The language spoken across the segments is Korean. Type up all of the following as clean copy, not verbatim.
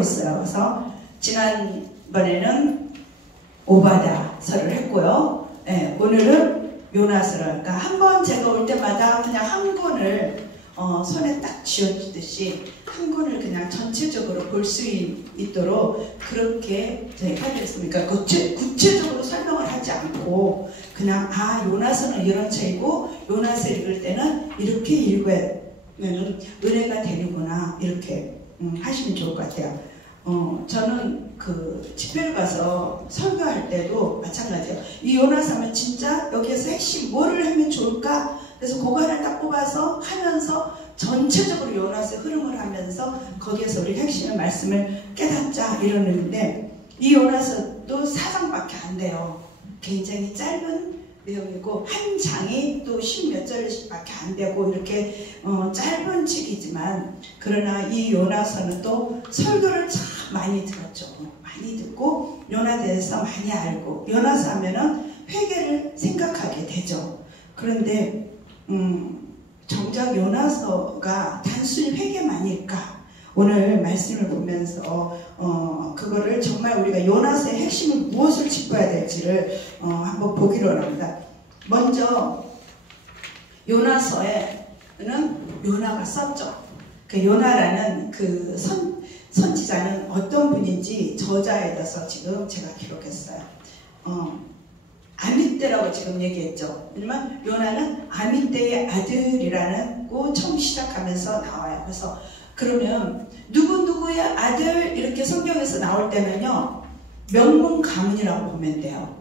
있어요. 그래서 지난번에는 오바다서를 했고요. 네, 오늘은 요나서를. 그러니까 한번 제가 올 때마다 그냥 한 권을 손에 딱 쥐어주듯이 한 권을 그냥 전체적으로 볼 수 있도록 그렇게 제가 하겠습니다. 그러니까 구체적으로 설명을 하지 않고 그냥 요나서는 이런 책이고 요나서 읽을 때는 이렇게 읽으면 은혜가 되는구나 이렇게 하시면 좋을 것 같아요. 저는 그 집회를 가서 설교할 때도 마찬가지예요. 이 요나서 하면 진짜 여기에서 핵심 뭐를 하면 좋을까? 그래서 그거 하나 딱 뽑아서 하면서 전체적으로 요나서의 흐름을 하면서 거기에서 우리 핵심의 말씀을 깨닫자 이러는데 이 요나서도 4장밖에 안 돼요. 굉장히 짧은 내용이고 한 장이 또 10몇 절밖에 안 되고 이렇게 짧은 책이지만 그러나 이 요나서는 또 설교를 참 많이 들었죠. 많이 듣고 요나에 대해서 많이 알고 요나서 하면은 회개를 생각하게 되죠. 그런데 정작 요나서가 단순히 회개만일까? 오늘 말씀을 보면서 그거를 정말 우리가 요나서의 핵심을 무엇을 짚어야 될지를 한번 보기로 합니다. 먼저 요나서에는 요나가 썼죠. 그 요나라는 그 선지자는 어떤 분인지 저자에다서 지금 제가 기록했어요. 아미떼라고 지금 얘기했죠. 왜냐면 요나는 아미떼의 아들이라는 거 처음 시작하면서 나와요. 그래서 그러면 누구누구의 아들 이렇게 성경에서 나올 때는요 명문 가문이라고 보면 돼요.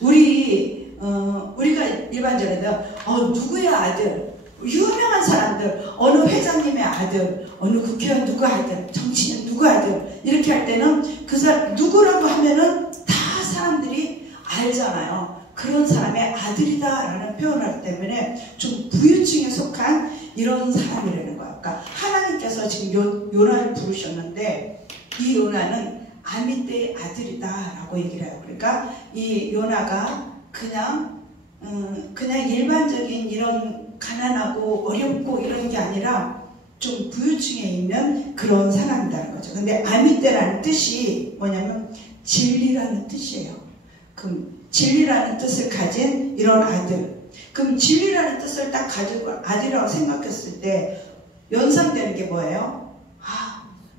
우리가 일반적으로 누구의 아들, 유명한 사람들, 어느 회장님의 아들, 어느 국회의원 누구 아들, 정치인 누구 아들 이렇게 할 때는 그 사람 누구라고 하면은 다 사람들이 알잖아요. 그런 사람의 아들이다라는 표현을 때문에 좀 부유층에 속한 이런 사람이라는 거예요. 그러니까 하나님께서 지금 요나를 부르셨는데 이 요나는 아미떼의 아들이다라고 얘기를 해요. 그러니까 이 요나가 그냥 일반적인 이런 가난하고 어렵고 이런 게 아니라 좀 부유층에 있는 그런 사람이라는 거죠. 근데 아미떼라는 뜻이 뭐냐면 진리라는 뜻이에요. 그럼 진리라는 뜻을 가진 이런 아들. 그럼 진리라는 뜻을 딱 가지고 아들이라고 생각했을 때 연상되는 게 뭐예요?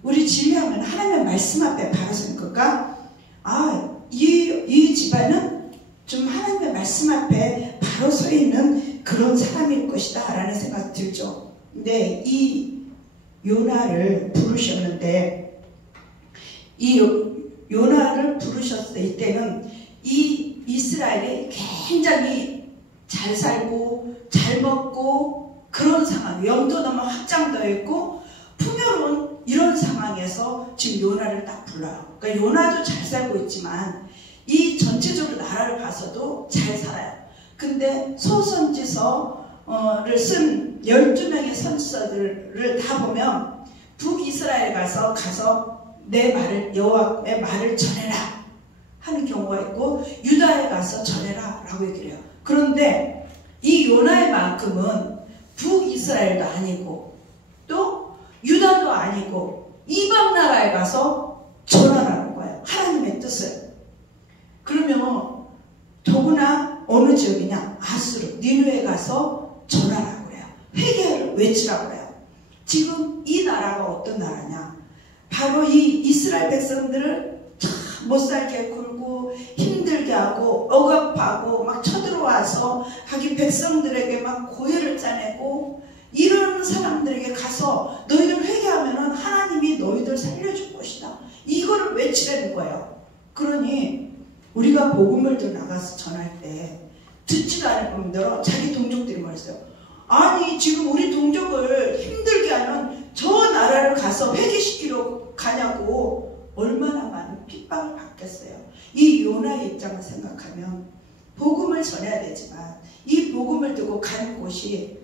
우리 진리하면 하나님의 말씀 앞에 바로 선 걸까? 이 집안은 좀 하나님의 말씀 앞에 바로 서 있는 그런 사람일 것이다 라는 생각이 들죠. 근데 이 요나를 부르셨는데 이 요나를 부르셨을 때는 이 이스라엘이 굉장히 잘 살고 잘 먹고 그런 상황, 영도 너무 확장되어 있고 풍요로운 이런 상황에서 지금 요나를 딱 불러요. 그러니까 요나도 잘 살고 있지만 이 전체적으로 나라를 봐서도 잘 살아요. 근데 소선지서를 쓴 12명의 선지서들을 다 보면 북이스라엘 가서 내 말을 여호와의 말을 전해라 하는 경우가 있고 유다에 가서 전해라 라고 얘기를 해요. 그런데 이 요나의 만큼은 북이스라엘도 아니고 또 유다도 아니고 이방 나라에 가서 전하라는 거예요. 하나님의 뜻을. 그러면 더구나 어느 지역이냐? 아수르, 니누에 가서 전하라고 그래요. 회개를 외치라고 그래요. 지금 이 나라가 어떤 나라냐? 바로 이 이스라엘 백성들을 못살게 굴고 힘들게 하고 억압하고 막 쳐들어와서 자기 백성들에게 막 고해를 짜내고 이런 사람들에게 가서 너희들 회개하면은 하나님이 너희들 살려줄 것이다. 이거를 외치라는 거예요. 그러니 우리가 복음을 들 나가서 전할 때 듣지도 않을 뿐더러 자기 동족들이 말했어요. 아니 지금 우리 동족을 힘들게 하는 저 나라를 가서 회개시키러 가냐고 얼마나 많은 핍박을 받겠어요. 이 요나의 입장을 생각하면 복음을 전해야 되지만 이 복음을 두고 가는 곳이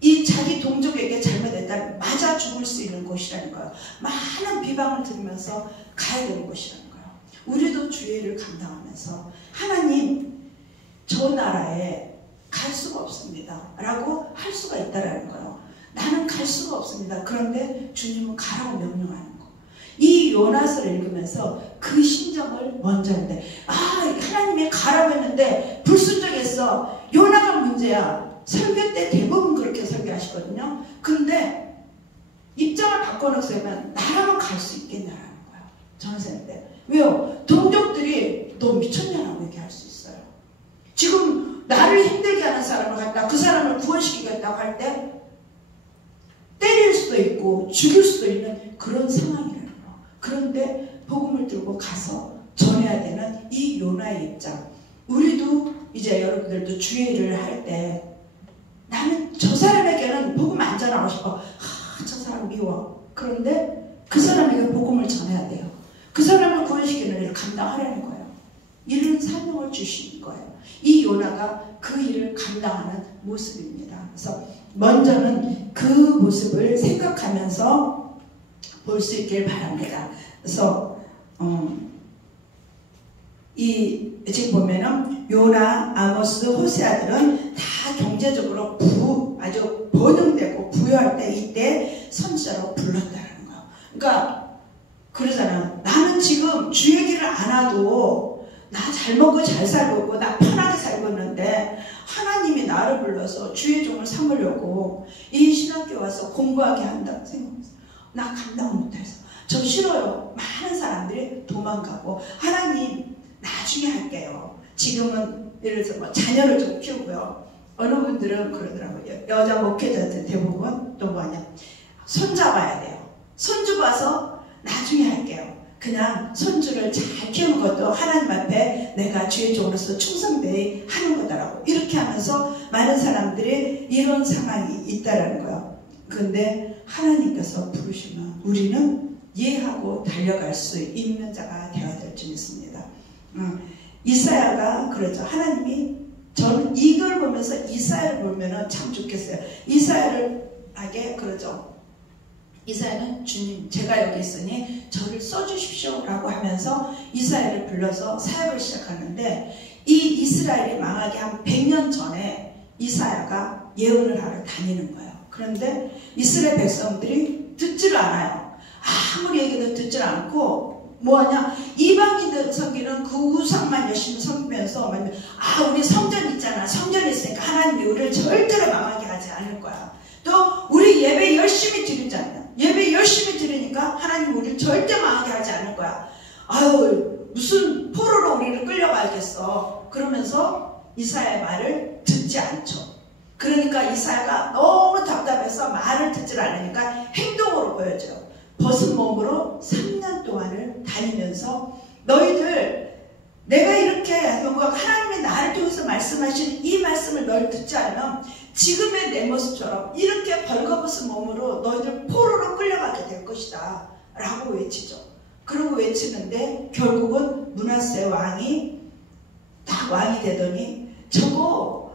이 자기 동족에게 잘못했다면 맞아 죽을 수 있는 곳이라는 거예요. 많은 비방을 들으면서 가야 되는 곳이라는 거예요. 우리도 주의를 감당하면서 하나님 저 나라에 갈 수가 없습니다 라고 할 수가 있다라는 거예요. 나는 갈 수가 없습니다. 그런데 주님은 가라고 명령하는 거예요. 이 요나서를 읽으면서 그 심정을 먼저 했는데, 하나님이 가라고 했는데 불순종했어. 요나가 문제야. 설교 때 대부분 그렇게 설교하시거든요. 근데 입장을 바꿔놓으면 나라면 갈 수 있겠냐라는 거야. 전생 때. 왜요? 동족들이 너 미쳤냐라고 얘기할 수 있어요. 지금 나를 힘들게 하는 사람을 갖다 그 사람을 구원시키겠다고 할 때 때릴 수도 있고 죽일 수도 있는 그런 상황이라는 거. 그런데 복음을 들고 가서 전해야 되는 이 요나의 입장. 우리도 이제 여러분들도 주의를 할 때 나는 저 사람에게는 복음 안 전하고 싶어. 저 사람 미워. 그런데 그 사람에게 복음을 전해야 돼요. 그 사람을 구원시키는 일을 감당하려는 거예요. 이런 사명을 주신 거예요. 이 요나가 그 일을 감당하는 모습입니다. 그래서 먼저는 그 모습을 생각하면서 볼 수 있길 바랍니다. 그래서 지금 보면은 요나, 아모스, 호세아들은 다 경제적으로 아주 번영되고 부유할 때 이때 선지자로 불렀다는 거. 그러니까 그러잖아. 나는 지금 주 얘기를 안 하도 나 잘 먹고 잘 살고 있고 나 편하게 살고 있는데 하나님이 나를 불러서 주의 종을 삼으려고 이 신학교 와서 공부하게 한다고 생각했어. 나 감당 못해서. 저 싫어요. 많은 사람들이 도망가고 하나님 나중에 할게요. 지금은 예를 들어서 뭐 자녀를 좀 키우고요. 어느 분들은 그러더라고요. 여자 목회자들 대부분 또 뭐냐. 손잡아야 돼요. 손주 봐서 나중에 할게요. 그냥 손주를 잘 키우는 것도 하나님 앞에 내가 주의 종으로서 충성되이 하는 거다라고 이렇게 하면서 많은 사람들이 이런 상황이 있다라는 거예요. 그런데 하나님께서 부르시면 우리는 이해하고 달려갈 수 있는 자가 되어야 될 줄 믿습니다. 이사야가 그러죠. 하나님이 저는 이걸 보면서 이사야를 보면은 참 좋겠어요. 이사야를 하게 그러죠. 이사야는 주님 제가 여기 있으니 저를 써주십시오 라고 하면서 이사야를 불러서 사역을 시작하는데 이 이스라엘이 망하기 한 100년 전에 이사야가 예언을 하러 다니는 거예요. 그런데 이스라엘 백성들이 듣지를 않아요. 아무리 얘기도 듣질 않고 뭐하냐 이방인들 섬기는 그 우상만 열심히 섬기면서 우리 성전 있잖아. 성전 있으니까 하나님이 우리를 절대로 망하게 하지 않을 거야. 또 우리 예배 열심히 드리잖아요. 예배 열심히 드리니까 하나님 우리를 절대 망하게 하지 않을 거야. 무슨 포로로 우리를 끌려가야겠어. 그러면서 이사야의 말을 듣지 않죠. 그러니까 이사야가 너무 답답해서 말을 듣질 않으니까 행동으로 보여줘요. 벗은 몸으로 3년 동안을 다니면서 너희들 내가 이렇게 하나님이 나를 통해서 말씀하신 이 말씀을 널 듣지 않으면 지금의 내 모습처럼 이렇게 벌거벗은 몸으로 너희들 포로로 끌려가게 될 것이다 라고 외치죠. 그러고 외치는데 결국은 므낫세 왕이 딱 왕이 되더니 저거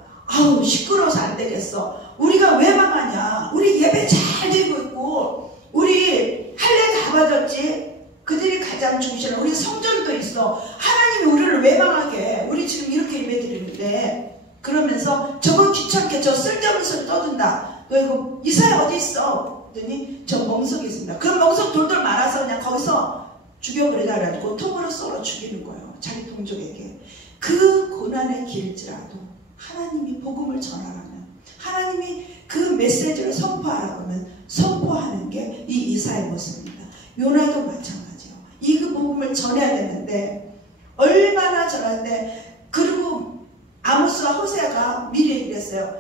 시끄러워서 안 되겠어. 우리가 왜 망하냐. 우리 예배 잘 드리고 있고 우리 할례 다 받았지. 그들이 가장 중시하는 우리 성전도 있어. 하나님이 우리를 왜 망하게 해. 우리 지금 이렇게 예배 드리는데 그러면서 저거 귀찮게 저 쓸데없는 소리 떠든다. 너 이거 이사야 어디 있어? 그랬더니 저 멍석이 있습니다. 그 멍석 돌돌 말아서 그냥 거기서 죽여버리자 그래가지고 통으로 썰어 죽이는 거예요. 자기 동족에게. 그 고난의 길지라도 하나님이 복음을 전하라면 하나님이 그 메시지를 선포하라고 하면 선포하는 게 이 이사야의 모습입니다. 요나도 마찬가지예요. 이 그 복음을 전해야 되는데 얼마나 전하는데 그리고 아모스와 호세아가 미리 얘기를 했어요.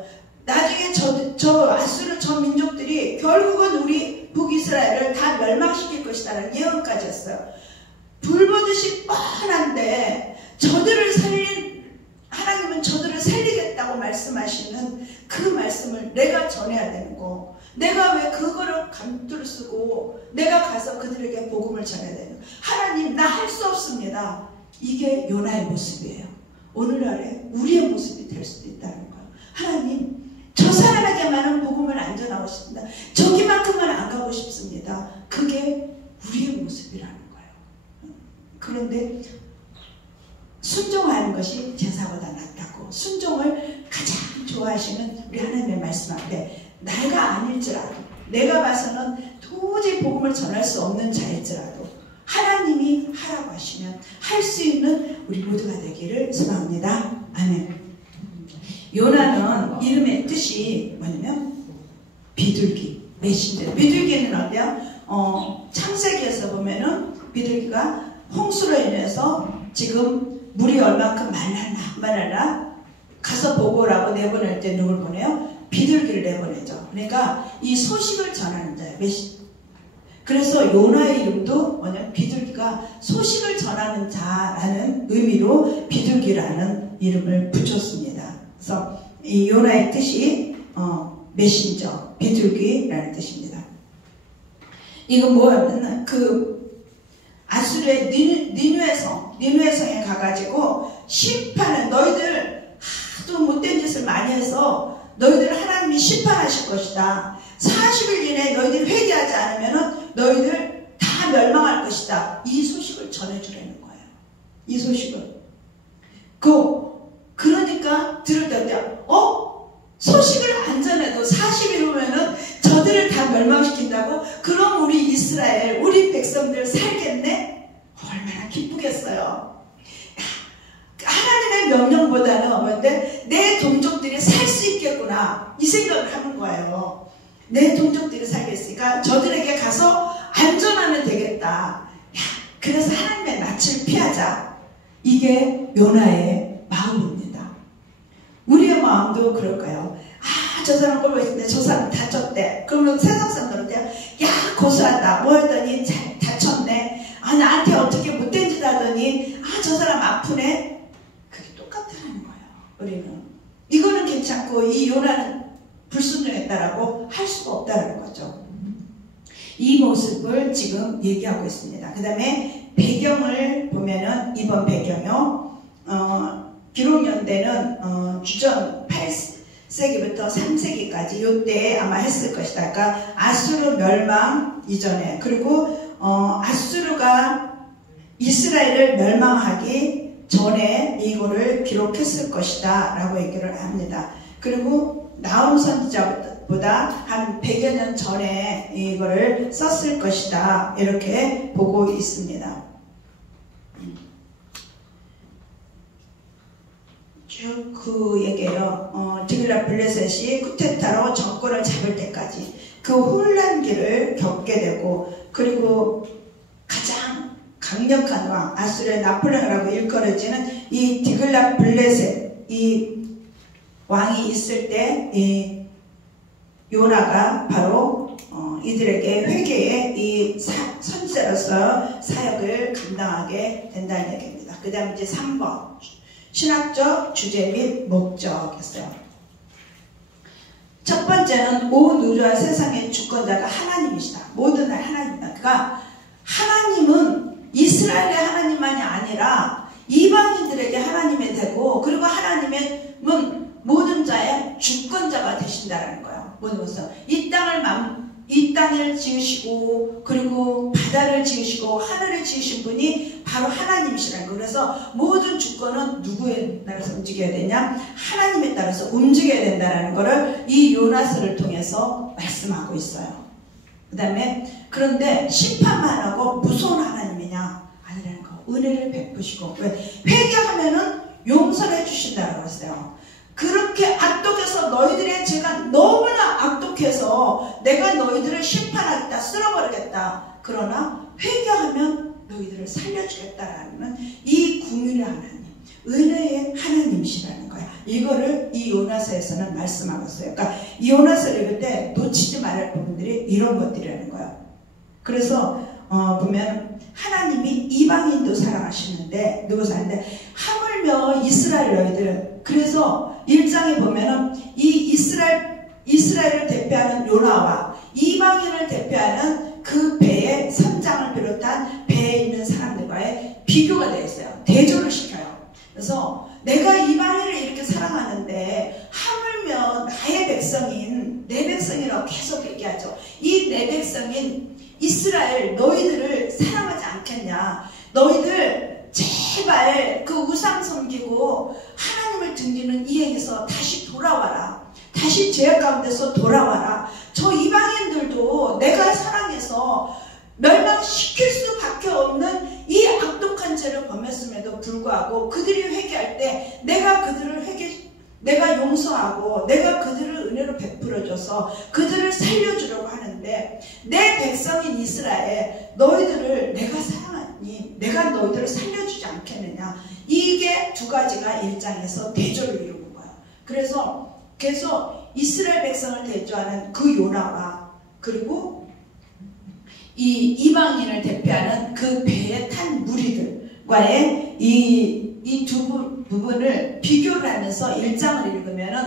나중에 저 아수르 저 민족들이 결국은 우리 북이스라엘을 다 멸망시킬 것이다라는 예언까지 했어요. 불보듯이 뻔한데 하나님은 저들을 살리겠다고 말씀하시는 그 말씀을 내가 전해야 되는 거. 내가 왜 그거를 감투를 쓰고 내가 가서 그들에게 복음을 전해야 되는 거. 하나님 나 할 수 없습니다. 이게 요나의 모습이에요. 오늘날에 우리의 모습이 될 수도 있다는 거예요. 하나님 저 사람에게만은 복음을 안 전하고 싶습니다. 저기만큼만 안 가고 싶습니다. 그게 우리의 모습이라는 거예요. 그런데 순종하는 것이 제사보다 낫다고 순종을 가장 좋아하시는 우리 하나님의 말씀 앞에 내가 아닐지라도 내가 봐서는 도저히 복음을 전할 수 없는 자일지라도 하나님이 하라고 하시면 할 수 있는 우리 모두가 되기를 소망합니다. 아멘. 요나는 이름의 뜻이 뭐냐면 비둘기, 메신저. 비둘기는 어때요? 창세기에서 보면은 비둘기가 홍수로 인해서 지금 물이 얼마큼 말랐나 가서 보고라고 내보낼 때 누굴 보내요? 비둘기를 내보내죠. 그러니까 이 소식을 전하는 자예요. 그래서 요나의 이름도 뭐냐면 비둘기가 소식을 전하는 자라는 의미로 비둘기라는 이름을 붙였습니다. 그래서 이 요나의 뜻이 메신저, 비둘기라는 뜻입니다. 이거 뭐냐면 아수르의 니누에성에 가가지고 심판을 너희들 하도 못된 짓을 많이 해서 너희들 하나님이 심판하실 것이다. 40일 이내에 너희들이 회개하지 않으면 너희들 다 멸망할 것이다. 이 소식을 전해주라는 거예요. 이 소식을. 그러니까 들을 때 소식을 안 전해도 40일 후면은 저들을 다 멸망시킨다고? 그럼 우리 이스라엘, 우리 백성들 살겠네? 얼마나 기쁘겠어요. 하나님의 명령보다는 뭔데? 내 동족들이 살 수 있겠구나 이 생각을 하는 거예요. 내 동족들이 살겠으니까 저들에게 가서 안전하면 되겠다. 그래서 하나님의 낯을 피하자. 이게 요나의 마음입니다. 우리의 마음도 그럴까요? 저 사람 꼴보고 있는데 저 사람 다쳤대. 그러면 세상 사람들한테 야 고소하다 뭐 했더니 다쳤네. 나한테 어떻게 못된 짓 하더니 저 사람 아프네. 그게 똑같다는 거예요. 우리는 이거는 괜찮고 이 요나는 불순종했다라고 할 수가 없다는 거죠. 이 모습을 지금 얘기하고 있습니다. 그 다음에 배경을 보면은 이번 배경요. 기록연대는 주전 8세기부터 3세기까지 이때 아마 했을 것이다. 그러니까 아수르 멸망 이전에, 그리고 아수르가 이스라엘을 멸망하기 전에 이거를 기록했을 것이다 라고 얘기를 합니다. 그리고 나훔 선지자보다 한 100여 년 전에 이거를 썼을 것이다 이렇게 보고 있습니다. 쭉 그 얘기예요. 드글랏빌레셋이 쿠데타로 정권을 잡을 때까지 그 혼란기를 겪게 되고, 그리고 가장 강력한 왕 아수르의 나폴레옹이라고 일컬어지는 이 드글랏빌레셋 이 왕이 있을 때 이 요나가 바로 이들에게 회개의 이 선지자로서 사역을 감당하게 된다는 얘기입니다. 그 다음 이제 3번 신학적 주제 및 목적이었어요. 첫 번째는 온 우주와 세상의 주권자가 하나님이시다. 모든 날 하나님이다. 그러니까 하나님은 이스라엘의 하나님만이 아니라 이방인들에게 하나님이 되고, 그리고 하나님은 모든 자의 주권자가 되신다는 거예요. 모든 것은 이 땅을 지으시고, 그리고 바다를 지으시고 하늘을 지으신 분이 바로 하나님이시라는 거예요. 그래서 모든 주권은 누구에 따라서 움직여야 되냐? 하나님에 따라서 움직여야 된다는 것을 이 요나서를 통해서 말씀하고 있어요. 그 다음에 그런데 심판만 하고 무서운 하나님이냐? 아니라는 거. 은혜를 베푸시고, 회개하면은 용서를 해주신다고 했어요. 그렇게 악독해서 너희들의 죄가 너무나 악독해서 내가 너희들을 심판하겠다, 쓸어버리겠다. 그러나 회개하면 너희들을 살려주겠다라는 이 긍휼의 하나님, 은혜의 하나님이시라는 거야. 이거를 이 요나서에서는 말씀하고 있어요. 그러니까 이 요나서를 읽을 때 놓치지 말할 부분들이 이런 것들이라는 거야. 그래서 보면 하나님이 이방인도 사랑하시는데 누구 사는데 하물며 이스라엘 너희들. 그래서 1장에 보면은 이 이스라엘을 대표하는 요나와 이방인을 대표하는 그 배의 선장을 비롯한 배에 있는 사람들과의 비교가 되어 있어요. 대조를 시켜요. 그래서 내가 이방인을 이렇게 사랑하는데 하물며 나의 백성인 내 백성이라고 계속 얘기하죠. 이 내 백성인 이스라엘 너희들을 사랑하지 않겠냐. 너희들 제발 그 우상 섬기고 하나님을 등지는 이 행에서 다시 돌아와라. 다시 죄악 가운데서 돌아와라. 저 이방인들도 내가 사랑해서 멸망시킬 수밖에 없는 죄를 범했음에도 불구하고 그들이 회개할 때 내가 용서하고 내가 그들을 은혜로 베풀어줘서 그들을 살려주려고 하는데, 내 백성인 이스라엘 너희들을 내가 사랑하니 내가 너희들을 살려주지 않겠느냐. 이게 두 가지가 1장에서 대조를 이루는 거예요. 그래서 계속 이스라엘 백성을 대조하는 그 요나와 그리고 이 이방인을 대표하는 그 배에 탄 무리들과의 이 두 부분을 비교를 하면서 1장을 읽으면은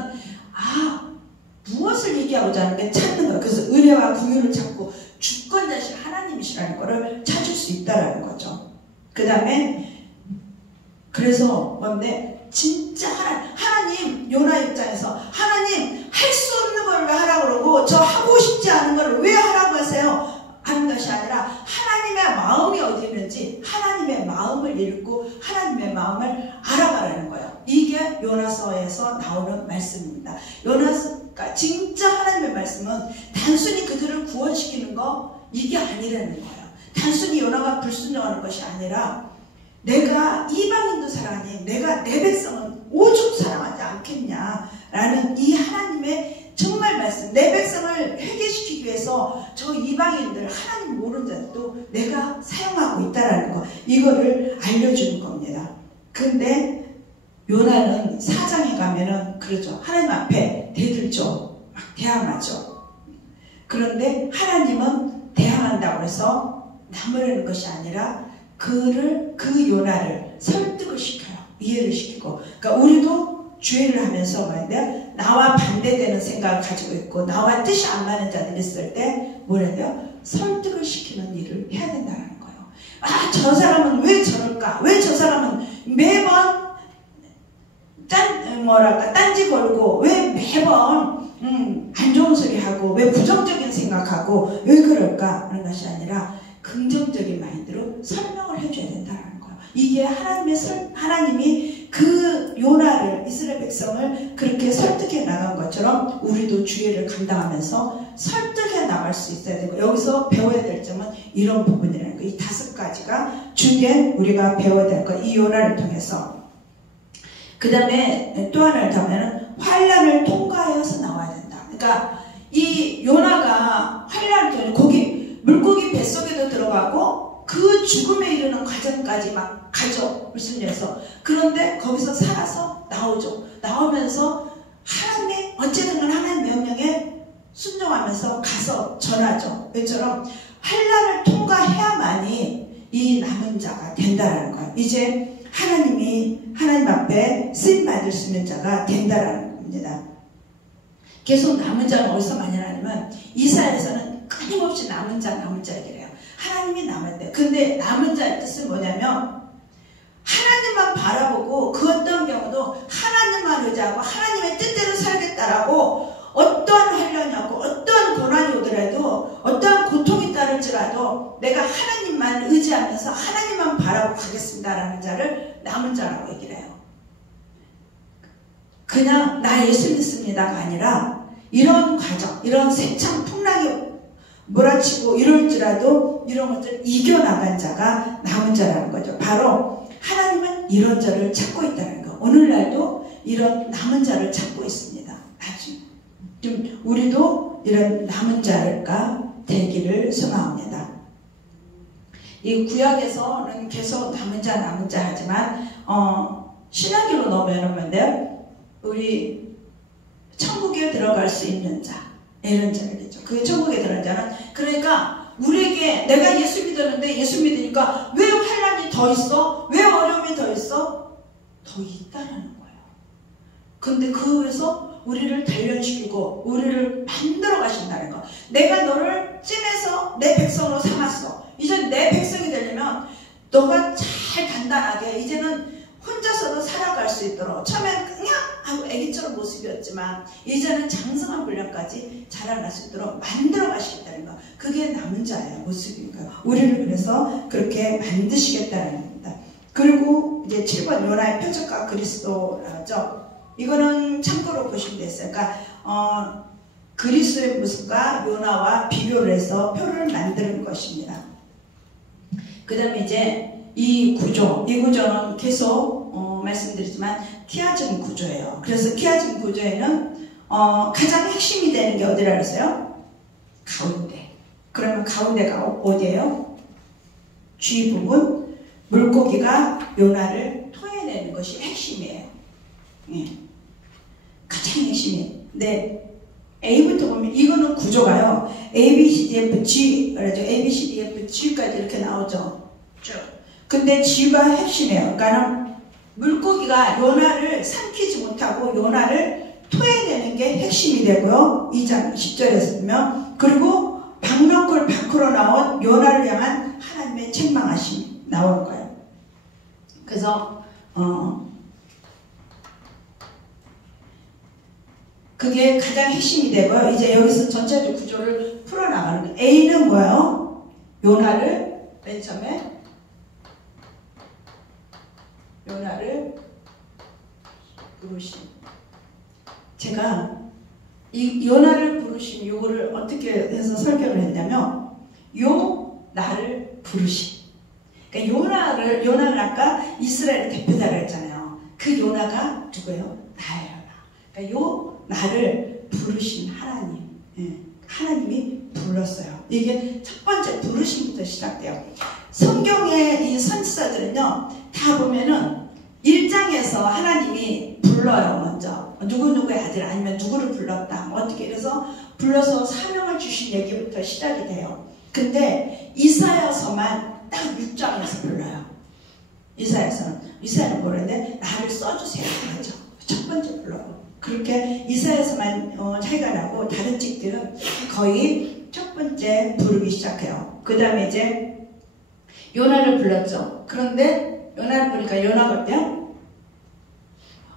무엇을 얘기하고자 하는 게 찾는 거예요. 그래서 은혜와 긍휼을 찾고 주권자신 하나님이시라는 것을 찾을 수 있다라는 거죠. 그 다음에 그래서 뭔데, 진짜 하나님 요나 입장에서 하나님 할 수 없는 걸 왜 하라고 그러고 저 하고 싶지 않은 걸 왜 하라고 하세요? 하는 것이 아니라 하나님의 마음이 어디 있는지 하나님의 마음을 읽고 하나님의 마음을 알아가라는 거예요. 이게 요나서에서 나오는 말씀입니다. 요나서가 진짜 하나님의 말씀은 단순히 그들을 구원시키는 거, 이게 아니라는 거예요. 단순히 요나가 불순종하는 것이 아니라 내가 이방인도 사랑하니 내가 내 백성은 오죽 사랑하지 않겠냐라는 이 하나님의 정말 말씀, 내 백성을 회개시키기 위해서 저 이방인들, 하나님 모르는 자도 내가 사용하고 있다라는 거, 이거를 알려주는 겁니다. 근데 요나는 4장에 가면은 그러죠. 하나님 앞에 대들죠. 막 대항하죠. 그런데 하나님은 대항한다고 해서 나무라는 것이 아니라 그 요나를 설득을 시켜요. 이해를 시키고. 그러니까 우리도 주의를 하면서 말인데, 나와 반대되는 생각을 가지고 있고 나와 뜻이 안 맞는 자들이 있을 때 뭐라 해요? 설득을 시키는 일을 해야 된다는 거예요. 저 사람은 왜 저럴까? 왜 저 사람은 매번 딴지 걸고 왜 매번 안 좋은 소리 하고 왜 부정적인 생각하고 왜 그럴까? 하는 것이 아니라 긍정적인 마인드로 설명을 해줘야 된다는 거예요. 이게 하나님이 그 요나를, 이스라엘 백성을 그렇게 설득해 나간 것처럼 우리도 주의를 감당하면서 설득해 나갈 수 있어야 되고, 여기서 배워야 될 점은 이런 부분이라는 거예요. 이 5가지가 주된 우리가 배워야 될 것, 이 요나를 통해서. 그 다음에 또 하나를 더 하면은 환난을 통과하여서 나와야 된다. 그러니까 이 요나가 환난을 통해 물고기 뱃속에도 들어가고 그 죽음에 이르는 과정까지 막 가죠. 물순에서. 그런데 거기서 살아서 나오죠. 나오면서 하나님, 어쨌든 하나님 명령에 순종하면서 가서 전하죠. 왜처럼 환난을 통과해야만이 이 남은 자가 된다라는 거예요. 이제 하나님 앞에 쓰임받을 수 있는 자가 된다라는 겁니다. 계속 남은 자는 어디서 많이 하냐면 이사야에서는 끊임없이 남은 자 얘기를 해요. 하나님이 남을 때. 근데 남은 자의 뜻은 뭐냐면 하나님만 바라보고 그 어떤 경우도 하나님만 의지하고 하나님의 뜻대로 살겠다라고 어떠한 환란이 왔고 어떠한 고난이 오더라도 어떠한 고통이 따를지라도 내가 하나님만 의지하면서 하나님만 바라보고 가겠습니다라는 자를 남은 자라고 얘기를 해요. 그냥 나 예수 믿습니다가 아니라 이런 과정, 이런 세찬 풍랑이 몰아치고 이럴지라도 이런 것들을 이겨나간 자가 남은 자라는 거죠. 바로 하나님은 이런 자를 찾고 있다는 거. 오늘날도 이런 남은 자를 찾고 있습니다. 좀 우리도 이런 남은 자가 되기를 소망합니다. 이 구약에서는 계속 남은 자 하지만 신약기로 넘어오면 우리 천국에 들어갈 수 있는 자, 이런 자를 있죠. 그 천국에 들어간 자는, 그러니까 우리에게 내가 예수 믿었는데 예수 믿으니까 왜 환난이 더 있어? 왜 어려움이 더 있어? 더 있다라는 거예요. 근데 그래서 우리를 단련시키고 우리를 만들어 가신다는 거. 내가 너를 찜해서 내 백성으로 삼았어. 이제 내 백성이 되려면 너가 잘 단단하게 이제는 혼자서도 살아갈 수 있도록, 처음엔 그냥 하고 애기처럼 모습이었지만 이제는 장성한 분량까지 자라날 수 있도록 만들어 가시겠다는 거. 그게 남은 자의 모습인가요? 우리를 그래서 그렇게 만드시겠다는 겁니다. 그리고 이제 7번 요나의 표적과 그리스도라죠. 이거는 참고로 보시면 됐어요. 그러니까 그리스도의 모습과 요나와 비교를 해서 표를 만드는 것입니다. 그 다음에 이제 이 구조는 계속 말씀드리지만 키아즘 구조예요. 그래서 키아즘 구조에는 가장 핵심이 되는 게 어디라 그랬어요? 가운데. 그러면 가운데가 어디예요? G 부분, 물고기가 요나를 토해내는 것이 핵심이에요. 예. 가장 핵심이에요. 근데 A부터 보면 이거는 구조가요. A, B, C, D, F, G 그러죠. A, B, C, D, F, G까지 이렇게 나오죠. 쭉. 근데 G가 핵심이에요. 그러니까 물고기가 요나를 삼키지 못하고 요나를 토해내는 게 핵심이 되고요. 2장 10절에서 보면 그리고 박너클 밖으로 나온 요나를 향한 하나님의 책망하심이 나오는 거예요. 그래서 그게 가장 핵심이 되고요. 이제 여기서 전체적 구조를 풀어나가는 거예요. A는 뭐예요? 요나를 맨 처음에 요나를 부르심. 제가 이 요나를 부르심 요거를 어떻게 해서 설교를 했냐면 요 나를 부르심. 그러니까 요나는 아까 이스라엘의 대표자라 했잖아요. 그 요나가 누구예요? 나예요. 그러니까 요 나를 부르신 하나님. 예, 하나님이 불렀어요. 이게 첫 번째 부르심부터 시작돼요. 성경의 이 선지자들은요 다 보면은 1장에서 하나님이 불러요. 먼저 누구누구의 아들 아니면 누구를 불렀다 어떻게 이래서 불러서 사명을 주신 얘기부터 시작이 돼요. 근데 이사야서만 딱 6장에서 불러요. 이사야는 뭐랬는데 나를 써주세요 하죠. 첫 번째 불러요. 그렇게 이사야서만 차이가 나고 다른 책들은 거의 첫 번째 부르기 시작해요. 그 다음에 이제 요나를 불렀죠. 그런데 요나를 부르니까 요나가 어때요?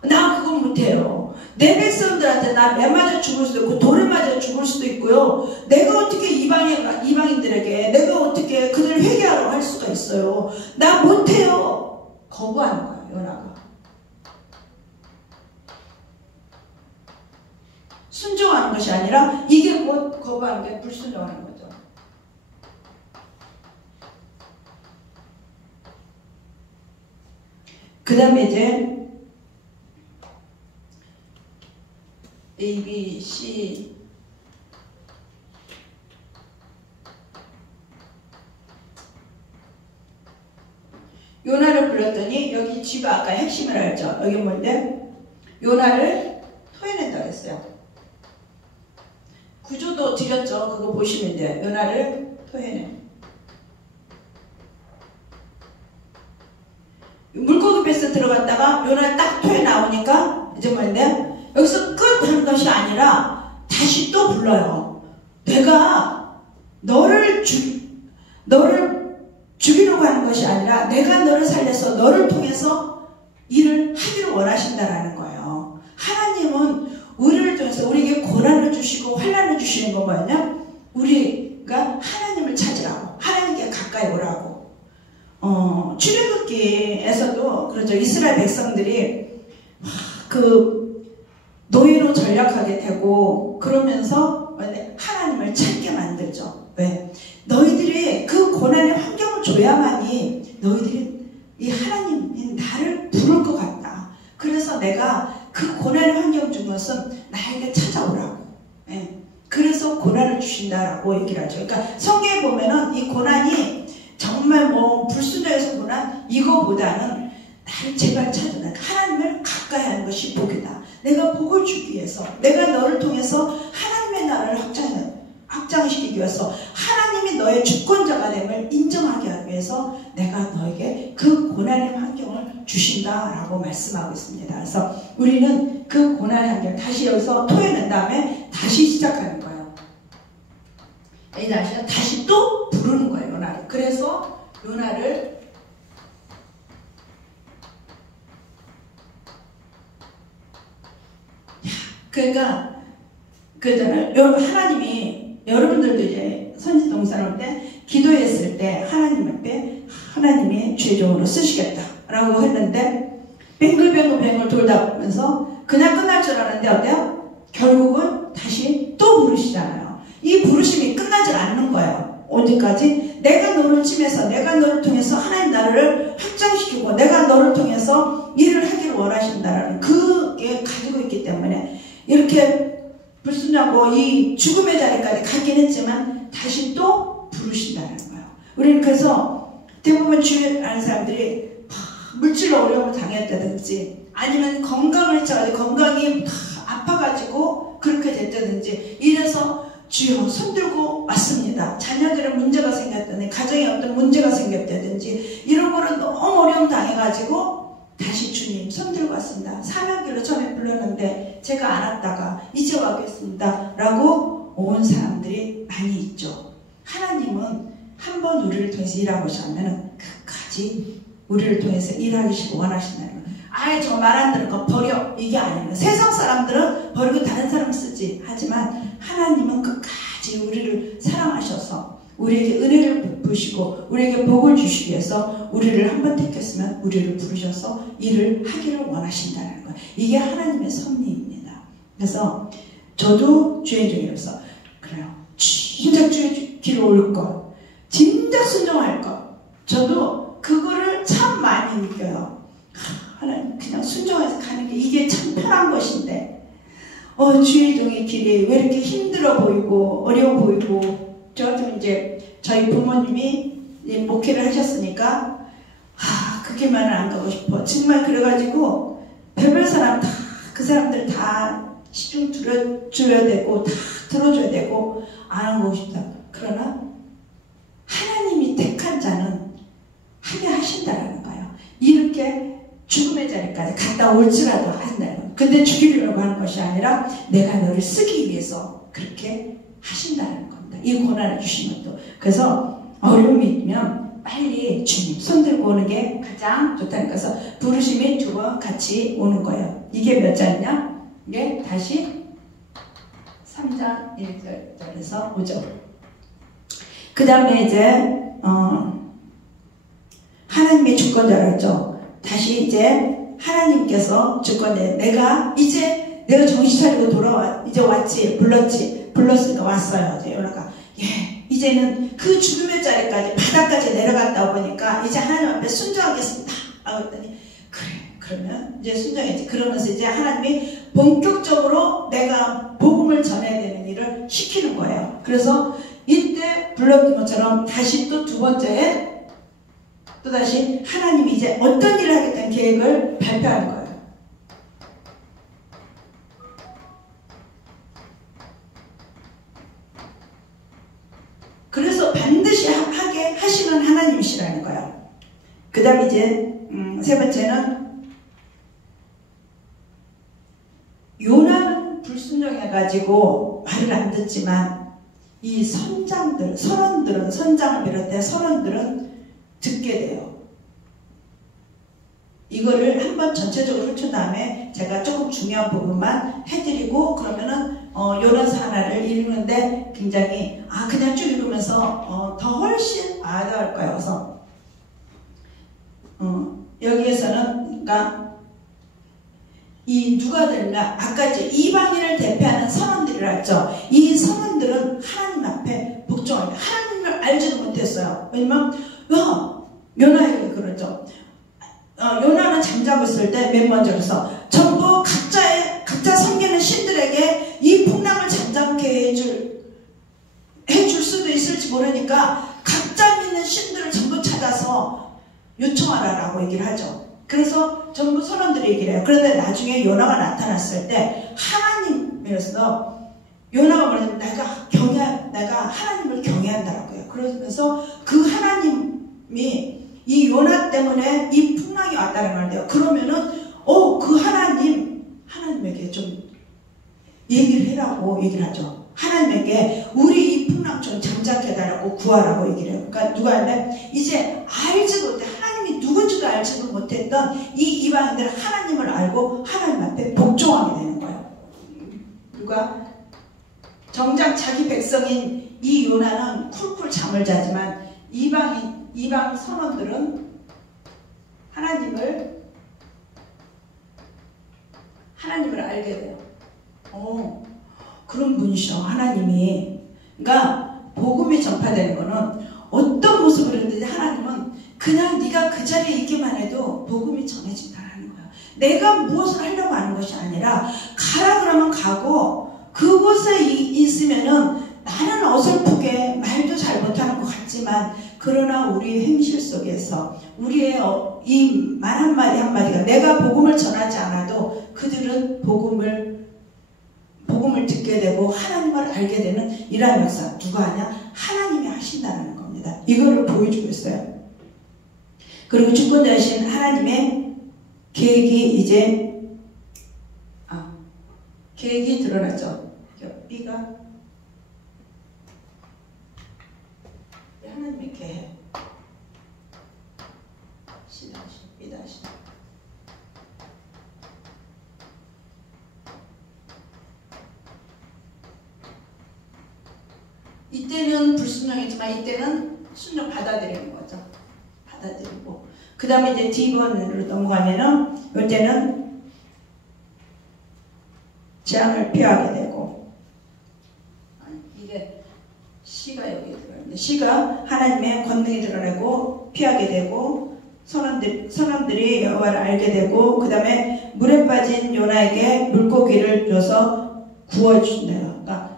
나 그건 못해요. 내 백성들한테 나 매 맞아 죽을 수도 있고 돌에 맞아 죽을 수도 있고요. 내가 어떻게 이방인들에게 내가 어떻게 그들을 회개하라고 할 수가 있어요. 나 못해요. 거부하는 거야 요나가. 순종하는 것이 아니라 이게 곧 거부하는 게 불순종하는 거죠. 그 다음에 이제 A, B, C 요나를 불렀더니 여기 G가 아까 핵심을 알죠. 여기 뭔데? 요나를 토해낸다고 했어요. 구조도 드렸죠. 그거 보시면 돼요. 요나를 토해내. 물고기 뱃에 들어갔다가 요나를 딱 토해 나오니까 이제 뭔데? 여기서 끝 하는 것이 아니라 다시 또 불러요. 내가 너를 죽이려고 하는 것이 아니라 내가 너를 살려서 너를 통해서 일을 하기를 원하신다라는 거예요. 하나님은 우리를 통해서 우리에게 고난을 주시고 환난을 주시는 거 뭐냐? 우리가 하나님을 찾으라고, 하나님께 가까이 오라고. 출애굽기에서도 그렇죠. 이스라엘 백성들이 그 노예로 전락하게 되고 그러면서 하나님을 찾게 만들죠. 왜? 너희들이 그 고난의 환경을 줘야만이 너희들이 이 하나님이 나를 부를 것 같다. 그래서 내가 그 고난의 환경 준 것은 나에게 찾아오라고. 예. 그래서 고난을 주신다라고 얘기를 하죠. 그러니까 성경에 보면은 이 고난이 정말 뭐 불순종에서 고난 이거보다는 나를 제발 찾아라. 하나님을 가까이 하는 것이 복이다. 내가 복을 주기 위해서 내가 너를 통해서 하나님의 나라를 확장시키기 위해서 하나님이 너의 주권자가 됨을 인정하게 하기 위해서 내가 너에게 그 고난의 환경을 주신다라고 말씀하고 있습니다. 그래서 우리는 그 고난의 환경 다시 여기서 토해낸 다음에 다시 시작하는 거예요. 다시 또 부르는 거예요. 요나를. 그래서 요나를 그러니까 그잖아요. 하나님이 여러분들도 이제 선지동산 올 때 기도했을 때 하나님 앞에 하나님이 최종으로 쓰시겠다라고 했는데 뱅글뱅글 돌다 보면서 그냥 끝날 줄 알았는데 어때요? 결국은 다시 또 부르시잖아요. 이 부르심이 끝나질 않는 거예요. 언제까지? 내가 너를 치면서 내가 너를 통해서 하나님 나라를 나라를 확장시키고 내가 너를 통해서 일을 하기를 원하신다라는 그게 가지고 있기 때문에 이렇게 불순종하고 이 죽음의 자리까지 가긴 했지만 다시 또 부르신다는 거예요. 우리는 그래서 대부분 주위에 아는 사람들이 물질로 어려움을 당했다든지 아니면 건강을 해쳐가지고 건강이 아파가지고 그렇게 됐다든지 이래서 주여 손들고 왔습니다. 자녀들의 문제가 생겼다든지 가정에 어떤 문제가 생겼다든지 이런 거를 너무 어려움 당해가지고 다시 주님 손들고 왔습니다. 사명길로 처음에 불렀는데 제가 안 왔다가 이제 와겠습니다 라고 온 사람들이 많이 있죠. 하나님은 한번 우리를 통해서 일하고 싶으면 끝까지 우리를 통해서 일하기 원하신다는 거예요. 아예 저 말 안 듣는 거 버려 이게 아니에요. 세상 사람들은 버리고 다른 사람 쓰지. 하지만 하나님은 끝까지 우리를 사랑하셔서 우리에게 은혜를 부으시고 우리에게 복을 주시기 위해서 우리를 한번 택했으면 우리를 부르셔서 일을 하기를 원하신다는 거예요. 이게 하나님의 섭리입니다. 그래서 저도 주의 종이로서 그래요. 진작 주의 길로 올 것, 진작 순종할 것. 저도 그거를 참 많이 느껴요. 하나님 그냥 순종해서 가는 게 이게 참 편한 것인데 주의 종의 길이 왜 이렇게 힘들어 보이고 어려워 보이고 저도 이제 저희 부모님이 목회를 하셨으니까 그 길만은 안 가고 싶어. 정말 그래가지고 별별 사람 다 그 사람들 다 시중 들어줘야 되고 다 들어줘야 되고 안 하고 싶다. 그러나 하나님이 택한 자는 하게 하신다라는 거예요. 이렇게 죽음의 자리까지 갔다 올지라도 하신다는 거예요. 근데 죽이려고 하는 것이 아니라 내가 너를 쓰기 위해서 그렇게 하신다는 겁니다. 이 고난을 주신 것도. 그래서 어려움이 있으면 빨리 주님 손들고 오는 게 가장 좋다는 거서 부르심이 두 번 같이 오는 거예요. 이게 몇 장이냐? 이게 다시 3장 1절에서 5절. 그 다음에 이제 하나님의 주권자라죠. 다시 이제 하나님께서 주권자 내가 정신 차리고 돌아와 이제 왔지 불렀으니까 왔어요. 이제 연락가 이제는 그 죽음의 자리까지 바닥까지 내려갔다 보니까 이제 하나님 앞에 순종하겠습니다. 그랬더니 그래 그러면 이제 순종했지. 그러면서 이제 하나님이 본격적으로 내가 복음을 전해야 되는 일을 시키는 거예요. 그래서 이때 불렀던 것처럼 다시 또 두 번째에 또다시 하나님이 이제 어떤 일을 하겠다는 계획을 발표하는 거예요. 그래서 반드시 하게 하시는 하나님이시라는 거예요. 그 다음에 이제 세 번째는 요나는 불순종해가지고 말을 안 듣지만 이 선장을 비롯해 선원들은 듣게 돼요. 이거를 한번 전체적으로 훑은 다음에 제가 조금 중요한 부분만 해드리고 그러면은 요나서 하나를 읽는데 굉장히 그냥 쭉 읽으면서 더 훨씬 와닿을 거예요. 그래서 여기에서는 그러니까 이 누가 되느냐 아까 이제 이방인을 대표하는 선원들이라 했죠. 이 선원들은 하나님 앞에 복종합니다. 하나님을 알지도 못했어요. 왜냐면 요나에게 그러죠. 요나는 잠자고 있을 때 맨 먼저 그래서 전부 각자 섬기는 신들에게 이 풍랑을 잠잠케 해줄 수도 있을지 모르니까 각자 믿는 신들을 전부 찾아서 요청하라라고 얘기를 하죠. 그래서 전부 선원들이 얘기를 해요. 그런데 나중에 요나가 나타났을 때 하나님이라서 요나가 뭐냐면 내가 하나님을 경외한다라고요. 그러면서 그 하나님이 이 요나 때문에 이 풍랑이 왔다는 말이에요. 그러면은 그 하나님에게 좀 얘기를 해라고 얘기를 하죠. 하나님에게 우리 이 풍랑 좀 잠잠케 해달라고 구하라고 얘기를 해요. 그러니까 누가 하면 이제 알지도 못해 하나님이 누군지도 알지도 못했던 이 이방인들은 하나님을 알고 하나님 앞에 복종하게 되는 거예요. 누가 정작 자기 백성인 이 요나는 쿨쿨 잠을 자지만 이방 선원들은 하나님을 알게 돼요. 그런 분이셔 하나님이. 그러니까 복음이 전파되는 거는 어떤 모습으로든지 하나님은 그냥 네가 그 자리에 있기만 해도 복음이 전해진다는 거야. 내가 무엇을 하려고 하는 것이 아니라 가라 그러면 가고 그곳에 있으면은 나는 어설프게 말도 잘 못하는 것 같지만 그러나 우리의 행실 속에서 우리의 이 말 한마디 한마디가 내가 복음을 전하지 않아도 그들은 복음을 듣게 되고 하나님을 알게 되는 이러한 역사 누가 하냐? 하나님이 하신다는 겁니다. 이거를 보여주고 있어요. 그리고 주권자이신 하나님의 계획이 계획이 드러났죠. B가 하나님의 계획 C 다시 B 다시 이때는 불순종했지만 이때는 순종 받아들이는 거죠. 받아들이고 그 다음에 이제 D번으로 넘어가면은 이때는 재앙을 피하게 되고 이게 C가 여기 들어있는데 C가 하나님의 권능이 드러내고 피하게 되고 선원들이 여호와를 알게 되고 그 다음에 물에 빠진 요나에게 물고기를 줘서 구워준대요. 그러니까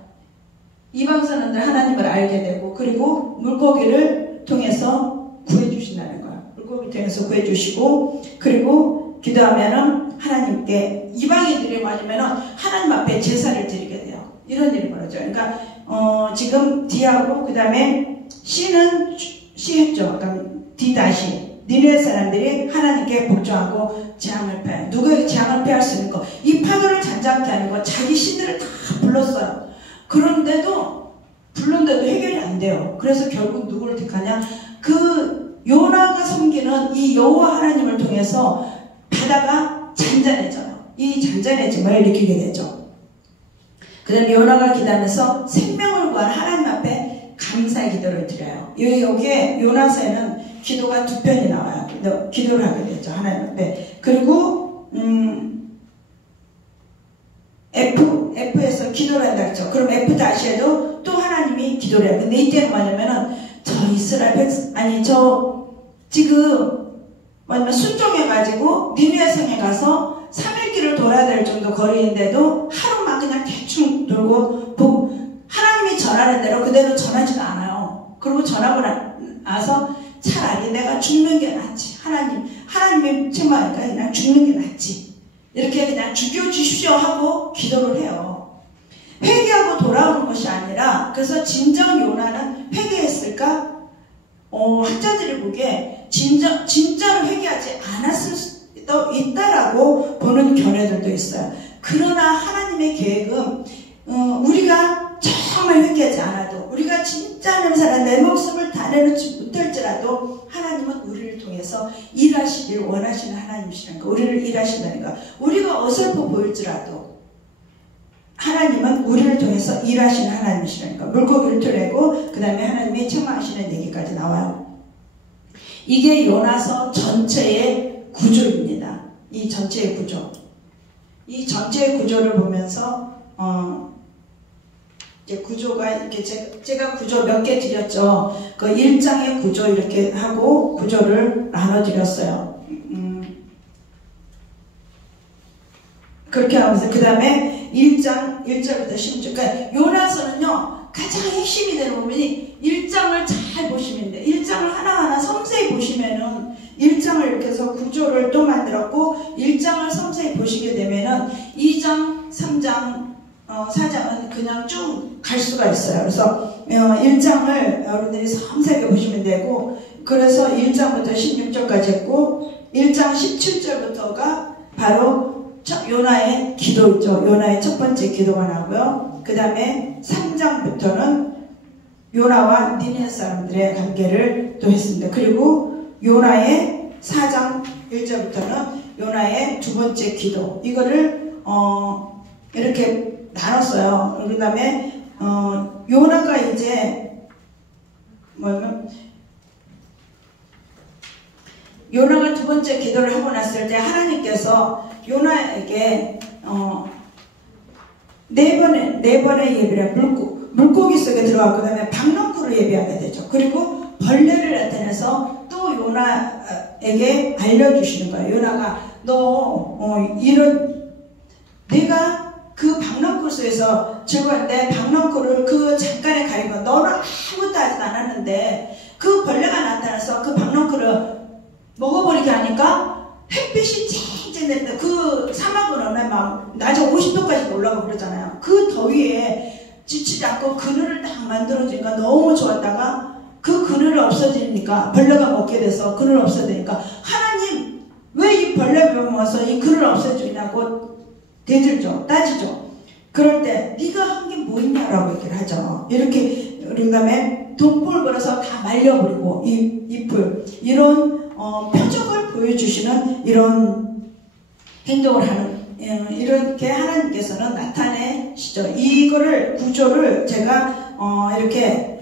이방 선원들 하나님을 알게 되고 그리고 물고기를 통해서 구해주신다는 거예요. 물고기 통해서 구해주시고 그리고 기도하면은 하나님께 이방인들이 맞으면은 하나님 앞에 제사를 드리게 돼요. 이런 일이 벌어져요. 그러니까 지금 D하고 그 다음에 C는 C 했죠. 그러니까 D 다시 니네 사람들이 하나님께 복종하고 재앙을 피해요. 누구에게 재앙을 피할 수 있는 거? 이 파도를 잔잔케 하는 거 자기 신들을 다 불렀어요. 그런데도 불렀는데도 해결이 안 돼요. 그래서 결국 누구를 택하냐? 그 요나가 섬기는 이 여호와 하나님을 통해서 바다가 잔잔해져요. 이 잔잔해짐을 느끼게 되죠. 그 다음에 요나가 기도하면서 생명을 구한 하나님 앞에 감사의 기도를 드려요. 여기에 요나서에는 기도가 두 편이 나와요. 기도를 하게 되죠. 하나님 앞에. 그리고 F에서 기도를 한다 했죠. 그럼 F 다시 해도 또 하나님이 기도를 해요. 근데 이때는 뭐냐면은 저 이스라엘 지금 뭐냐면 순종해가지고 니느웨 성에 가서 3일 길을 돌아야 될 정도 거리인데도 하루만 그냥 대충 돌고 보고 하나님이 전하는 대로 그대로 전하지가 않아요. 그리고 전하고 나서 차라리 내가 죽는 게 낫지. 하나님이 책망하니까 그냥 죽는 게 낫지. 이렇게 그냥 죽여주십시오 하고 기도를 해요. 회개하고 돌아오는 것이 아니라 그래서 진정 요나는 회개했을까? 학자들이 보기에 진짜로 회개하지 않았을 수도 있다라고 보는 견해들도 있어요. 그러나 하나님의 계획은 우리가 정말 회개하지 않아도 우리가 진짜 하나님 사랑 내 목숨을 다 내놓지 못할지라도 하나님은 우리를 통해서 일하시길 원하시는 하나님이시라니까. 우리를 일하신다니까. 우리가 어설퍼 보일지라도 하나님은 우리를 통해서 일하시는 하나님이시라니까. 물고기를 토내고 그 다음에 하나님이 책망하시는 얘기까지 나와요. 이게 요나서 전체의 구조입니다. 이 전체의 구조. 이 전체의 구조를 보면서 이제 구조가 이렇게 제가 구조 몇 개 드렸죠. 그 1장의 구조 이렇게 하고 구조를 나눠 드렸어요. 그렇게 하면서 그 다음에 1장 1절부터 16절. 그러니까 요나서는요 가장 핵심이 되는 부분이 1장을 잘 보시면 돼. 1장을 하나하나 섬세히 보시면은 1장을 이렇게 해서 구조를 또 만들었고 1장을 섬세히 보시게 되면은 2장 3장 4장은 그냥 쭉 갈 수가 있어요. 그래서 1장을 여러분들이 섬세하게 보시면 되고 그래서 1장부터 16절까지 했고 1장 17절부터가 바로 요나의 기도죠. 요나의 첫 번째 기도가 나오고요. 그 다음에 3장부터는 요나와 니느웨 사람들의 관계를 또 했습니다. 그리고 요나의 4장 1절부터는 요나의 두 번째 기도 이거를 이렇게 나눴어요. 그 다음에 요나가 이제 뭐냐면 요나가 두 번째 기도를 하고 났을 때 하나님께서 요나에게 네 번의 예배를 물고기 속에 들어가고 그 다음에 박넝쿨을 예배하게 되죠. 그리고 벌레를 나타내서 또 요나에게 알려주시는 거예요. 요나가 너 이런 내가 그 박넝쿨소에서 즐거웠는데 박넝쿨을 그 잠깐에 가리고 너는 아무것도 하지도 않았는데 그 벌레가 나타나서 그 박넝쿨을 먹어버리게 하니까 햇빛이 쨍쨍 내는데 그 사막은 오면 막 낮에 50도까지 올라가고 그러잖아요. 그 더위에 지치지 않고 그늘을 딱 만들어주니까 너무 좋았다가 그 그늘을 없어지니까 벌레가 먹게 돼서 그늘을 없애되니까 하나님 왜 이 벌레를 먹어서 이 그늘을 없애주냐고 대들죠. 따지죠. 그럴 때 네가 한 게 뭐 있냐라고 얘기를 하죠. 이렇게 그 다음에 돈볼 걸어서 다 말려버리고 잎을 이런 표적을 보여주시는 이런 행동을 하는 이렇게 하나님께서는 나타내시죠. 이거를 구조를 제가 이렇게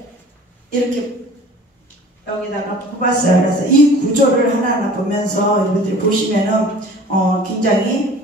여기다가 뽑았어요. 그래서 이 구조를 하나하나 보면서 여러분들이 보시면은 굉장히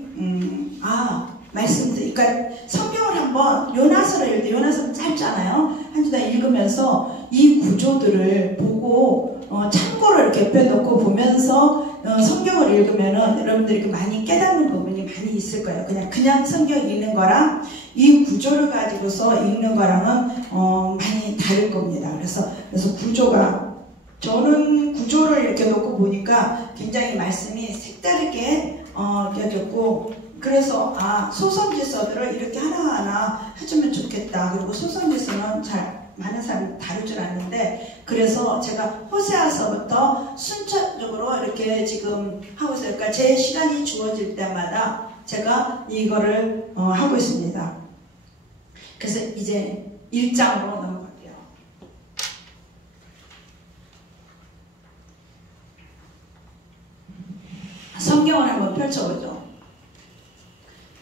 말씀드리 그러니까 성경을 한번 요나서를 읽을 때 요나서는 짧잖아요. 한 주당 읽으면서 이 구조들을 보고 참고로 이렇게 펴놓고 보면서 성경을 읽으면은 여러분들이 많이 깨닫는 부분이 많이 있을 거예요. 그냥 성경 읽는 거랑 이 구조를 가지고서 읽는 거랑은 많이 다를 겁니다. 그래서 구조가 저는 구조를 이렇게 놓고 보니까 굉장히 말씀이 색다르게 느껴졌고 그래서 소선지서들을 이렇게 하나하나 해주면 좋겠다. 그리고 소선지서는 잘 많은 사람이 다룰 줄 아는데 그래서 제가 호세아서부터 순차적으로 이렇게 지금 하고 있어요. 그러니까 제 시간이 주어질 때마다 제가 이거를 하고 있습니다. 그래서 이제 1장으로 넘어갈게요. 성경을 한번 펼쳐보죠.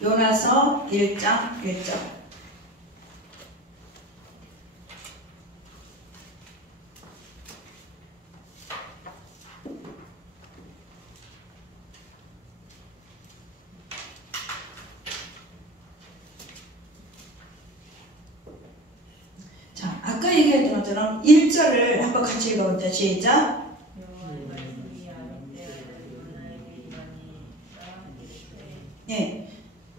요나서 1장 1절. 자, 아까 얘기했던 것처럼 1절을 한번 같이 읽어보죠. 시작. 예.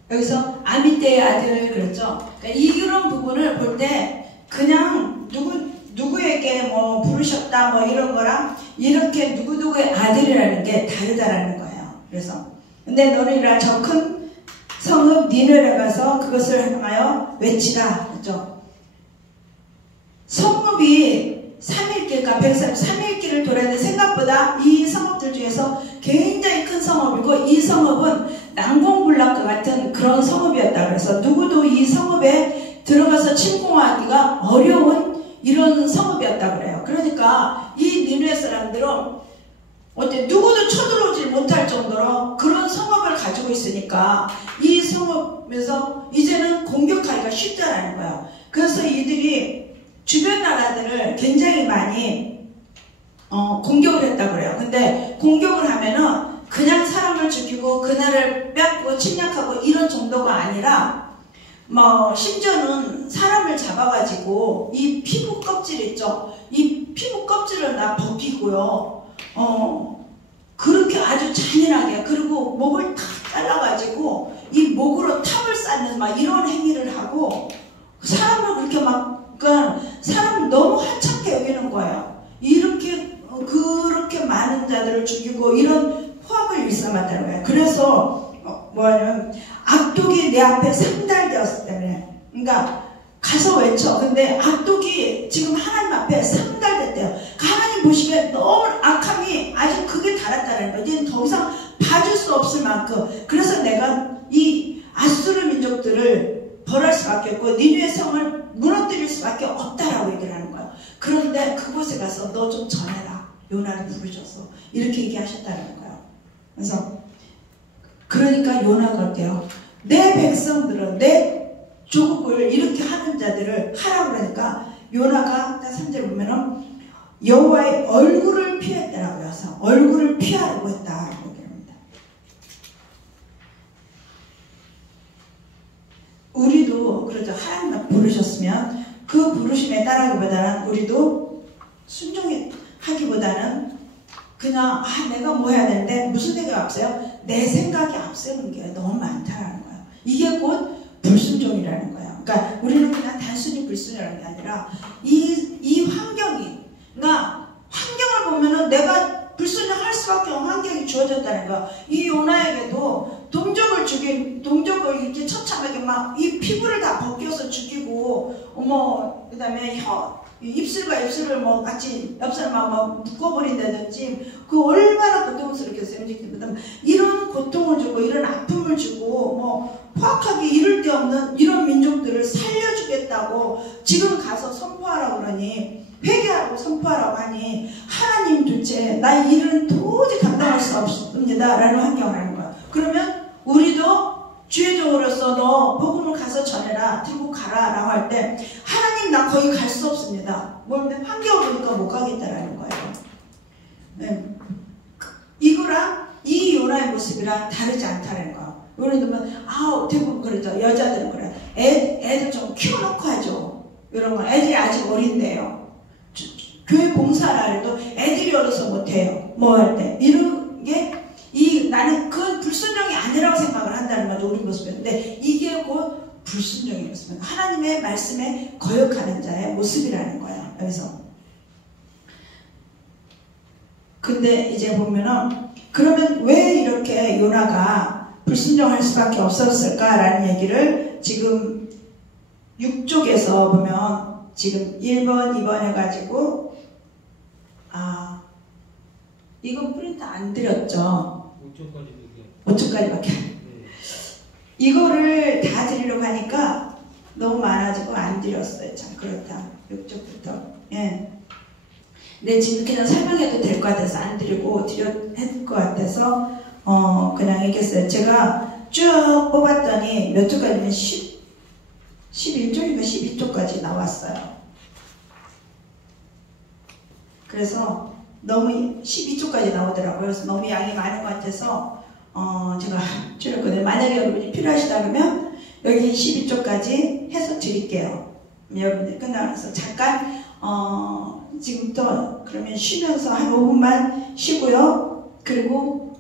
여기서 아미떼의 아들 그랬죠. 그러니까 이런 부분을 볼 때 그냥 누구에게 뭐 부르셨다 뭐 이런 거랑 이렇게 누구누구의 아들이라는 게 다르다라는 거예요. 그래서 근데 너는 일어나 저 큰 성읍 니느웨에 가서 그것을 향하여 외치라 그랬죠. 성읍이 3일길과 133일길을 돌았는데 생각보다 이 성읍들 중에서 굉장히 큰 성읍이고 이 성읍은 난공불락과 같은 그런 성읍이었다. 그래서 누구도 이 성읍에 들어가서 침공하기가 어려운 이런 성읍이었다 그래요. 그러니까 이 니느웨 사람들은 누구도 쳐들어오지 못할 정도로 그런 성읍을 가지고 있으니까 이 성읍에서 이제는 공격하기가 쉽다라는 거예요. 그래서 이들이 주변 나라들을 굉장히 많이 공격을 했다고 그래요. 근데 공격을 하면은 그냥 사람을 죽이고 그 나라를 뺏고 침략하고 이런 정도가 아니라 뭐 심지어는 사람을 잡아가지고 이 피부 껍질 있죠. 이 피부 껍질을 다 벗기고요. 그렇게 아주 잔인하게 그리고 목을 탁 잘라가지고 이 목으로 탑을 쌓는 막 이런 행위를 하고 사람을 그렇게 막 그러니까 사람 너무 하찮게 여기는 거예요. 그렇게 많은 자들을 죽이고 이런 포악을 일삼았다는 거예요. 그래서 뭐냐면 악독이 내 앞에 상달되었을 때문에 그러니까 가서 외쳐. 근데 악독이 지금 하나님 앞에 상달됐대요. 하나님 보시기에 너무 악함이 아주 극에 달았다는 거예요. 이제는 더 이상 봐줄 수 없을 만큼. 그래서 내가 이 아수르 민족들을 벌할 수밖에 없고 니느웨 성을 무너뜨릴 수밖에 없다라고 얘기를 하는 거예요. 그런데 그곳에 가서 너 좀 전해라. 요나를 부르셔서 이렇게 얘기하셨다는 거예요. 그래서 그러니까 요나가 어때요? 내 백성들은 내 조국을 이렇게 하는 자들을 하라고 그러니까 요나가 3절 보면은 여호와의 얼굴을 피했다라고 해서 얼굴을 피하려고 했다라고 얘기합니다. 우리도 그러죠. 하나님 부르셨으면 그 부르심에 따라가기보다는 우리도 순종하기보다는 그냥 내가 뭐 해야 되는데 무슨 생각이 앞서요? 내 생각이 앞서는 게 너무 많다라는 거예요. 이게 곧 불순종이라는 거예요. 그러니까 우리는 그냥 단순히 불순종이라는 게 아니라 이 환경이, 그러니까 환경을 보면은 내가 불순종할 수밖에 없는 환경이 주어졌다는 거예요. 이 요나에게도 동족을 이렇게 처참하게 막 이 피부를 다 벗겨서 죽이고, 그 다음에 입술과 입술을 뭐 같이 엽서를 막 묶어버린다든지, 그 얼마나 고통스럽겠어요. 이런 고통을 주고 이런 아픔을 주고 포악하게 이를 데 없는 이런 민족들을 살려주겠다고 지금 가서 선포하라고 그러니, 회개하고 선포하라고 하니, 하나님 둘째 나 이 일은 도저히 감당할 수 없습니다 라는 환경을 하는 거야. 그러면 우리도 주의 종으로서 너 복음을 가서 전해라, 들고 가라 라고 할 때, 하나님 나 거기 갈 수 없습니다. 뭐냐면 환경을 보니까 못 가겠다라는 거예요. 네. 이거랑 이 요나의 모습이랑 다르지 않다는 거예요. 예를 들면 대부분 그러죠. 여자들은 그래. 애들 좀 키워놓고 하죠. 이런 거. 애들이 아직 어린데요. 교회 봉사를 해도 애들이 어려서 못해요. 뭐 할 때. 이런 게 나는 그건 불순종이 아니라고 생각을 한다는 거죠. 우리 모습인데 이게 곧 불순종의 모습입니다. 하나님의 말씀에 거역하는 자의 모습이라는 거예요. 여기서. 근데 이제 보면은, 그러면 왜 이렇게 요나가 불순종할 수밖에 없었을까라는 얘기를 지금 6쪽에서 보면, 지금 1번, 2번 해가지고, 이건 프린트 안 드렸죠. 5쪽까지밖에. 이거를 다 드리려고 하니까 너무 많아지고 안 드렸어요. 참 그렇다. 6쪽부터. 예. 근데 지금 그냥 설명해도 될 것 같아서 안 드리고 할 것 같아서 그냥 얘기했어요. 제가 쭉 뽑았더니 몇 쪽까지면 11쪽인가 12쪽까지 나왔어요. 그래서 너무 12쪽까지 나오더라고요. 그래서 너무 양이 많은 것 같아서 제가 줄였거든요. 만약에 여러분이 필요하시다 그러면 여기 12쪽까지 해서 드릴게요. 여러분들 끝나서 잠깐 지금부터 그러면 쉬면서 한 5분만 쉬고요. 그리고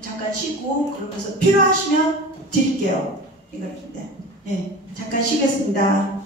잠깐 쉬고 그러면서 필요하시면 드릴게요. 이걸 네, 잠깐 쉬겠습니다.